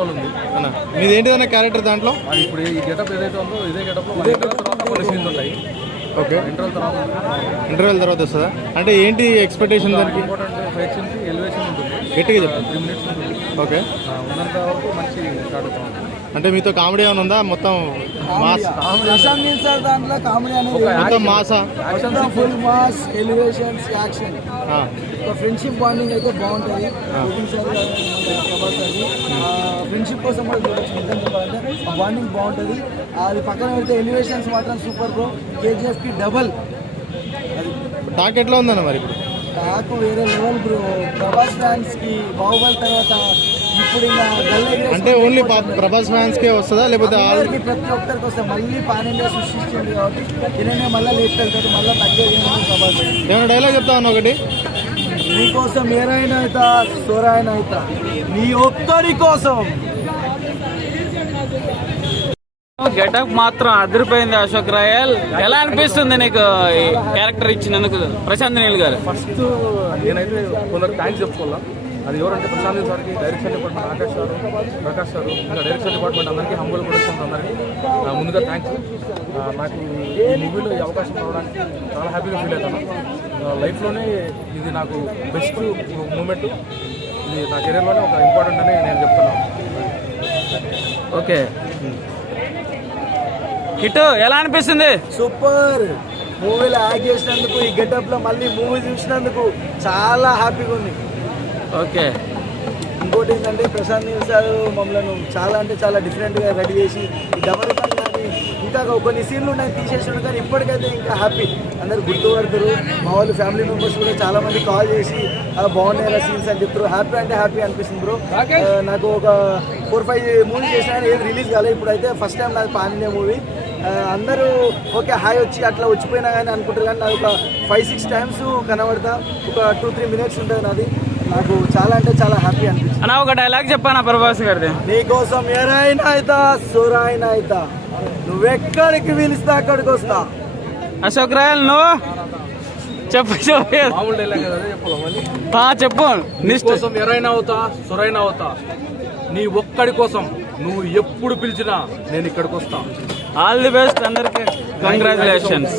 అన్న మీది ఏంటిదన్న క్యారెక్టర్ దాంట్లో? ఇప్పుడు ఈ గెటప్ ఏదైతే ఉందో ఇదే గెటప్ లో తర్వాత కొన్ని సీన్లు ఉంటాయి. ఓకే, ఇంటర్వెల్ తర్వాత వస్తుందా? అంటే ఏంటి ఎక్స్పెక్టేషన్ దానికి? ఇంపార్టెంట్ ఫైట్ సీన్కి ఎలివేషన్ ఉంటుంది, గట్టిగా చెప్పండి. 3 minutes ఉంటుంది. ఓకే, ఉన్నంత వరకు మంచి స్టార్ట్ అవుతుంది. అంటే మీతో కామెడీ ఏమైనా ఉందా? మొత్తం మాస్ దాంట్లో కామెడీ అనేది మొత్తం మాసా? Full mass, elevations, action, friendship bonding అయితే బాగుంటుంది. ఫ్రెండ్షిప్ కోసం కూడా చూడొచ్చు. నిజం చెప్పాలంటే బాండింగ్ బాగుంటుంది. అది పక్కన పెడితే ఎలివేషన్స్ మాత్రం సూపర్ బ్రో. కేజీఎఫ్కి డబల్. అది టాక్ ఎట్లా ఉందన్న మరి ఇప్పుడు? నాకు వేరే లెవెల్ బ్రో. ప్రభాస్ ఫ్యాన్స్కి బాహుబలి తర్వాత ఇప్పుడు ఇంకా అంటే ఓన్లీ ప్రభాస్ ఫ్యాన్స్ కే వస్తుందా లేకపోతే ప్రతి ఒక్కరికి వస్తుంది? మళ్ళీ పాన్ ఇండియా సృష్టించింది కాబట్టి ఈయననే మళ్ళీ లేపుకెళ్తాడు, మళ్ళీ తగ్గేది ప్రభాస్. ఏమైనా డైలాగ్ చెప్తా ఉన్నా ఒకటి? నీకోసం ఏరైనా అవుతా, సోరైనా అవుతా, నీ ఒక్కడి కోసం. గెటప్ మాత్రం అదిరిపోయింది. అశోక్ రాయల్ ఎలా అనిపిస్తుంది నీకు ఈ క్యారెక్టర్ ఇచ్చినందుకు ప్రశాంత్ నీల్ గారు? ఫస్ట్ నేనైతే కొందరు థ్యాంక్స్ చెప్పుకోవాలా. అది ఎవరంటే ప్రశాంత్ నీల్ సార్కి, డైరెక్షన్ డిపార్ట్మెంట్ ప్రకాష్ సార్, ఇంకా డైరెక్షన్ డిపార్ట్మెంట్ అందరికీ, హంబుల్ ప్రొడక్షన్స్ అందరికీ ముందుగా థ్యాంక్స్. నాకు ఈ మూవీలో ఈ అవకాశం రావడానికి చాలా హ్యాపీగా ఫీల్ అవుతాను. లైఫ్లోనే ఇది నాకు బెస్ట్ మూమెంట్. ఇది నా కెరీర్లోనే ఒక ఇంపార్టెంట్ అని నేను చెప్తాను. ఓకే కిట్టు ఎలా అనిపిస్తుంది? సూపర్. మూవీలో యాక్ట్ చేసినందుకు, ఈ గెటప్ లో మళ్ళీ మూవీ చూసినందుకు చాలా హ్యాపీగా ఉంది. ఓకే, ఇంకోటి ఏంటంటే ప్రశాంత్ నీల్ సార్ మమ్మల్ని చాలా అంటే చాలా డిఫరెంట్గా రెడీ చేసి ఈ డబల్ కానీ ఇంకా కొన్ని సీన్లు ఉన్నాయి తీసేసాడు, కానీ ఇప్పటికైతే ఇంకా హ్యాపీ. అందరు గుర్తుపడతారు. మా వాళ్ళు ఫ్యామిలీ మెంబర్స్ కూడా చాలా మంది కాల్ చేసి బాగున్నాయి సీన్స్ అని చెప్తారు. హ్యాపీ అంటే హ్యాపీ అనిపిస్తుంది బ్రో. నాకు ఒక 4-5 మూవీ చేసినా ఏది రిలీజ్ కాలేదు. ఇప్పుడైతే ఫస్ట్ టైం నాది పాన్ ఇండియా మూవీ. అందరూ ఓకే హాయ్ వచ్చి అట్లా వచ్చిపోయినా కానీ అనుకుంటారు, కానీ నాది ఒక 5-6 టైమ్స్ కనబడతా. ఒక 2-3 minutes ఉంటుంది నాది. నాకు చాలా అంటే చాలా హ్యాపీ అనిపిస్తుంది. అన్న ఒక డైలాగ్ చెప్పాను ప్రభాస్ గారిది. నీకోసం ఏరైనా అవుతా, సోరైనా అవుతా, నువ్వెక్కడికి పిలిస్తే అక్కడికి వస్తా. అశోక్ రాయల్ నువ్వు చెప్పు మామూలు డైలాగ్ కదా చెప్పాలి మళ్ళీ. చెప్పు. నీకోసం ఎరైనా అవుతా, సొరైనా అవుతా, నీ ఒక్కడి కోసం నువ్వు ఎప్పుడు పిలిచినా నేను ఇక్కడికి వస్తా. ఆల్ ది బెస్ట్ అందరికి. కంగ్రాచులేషన్స్.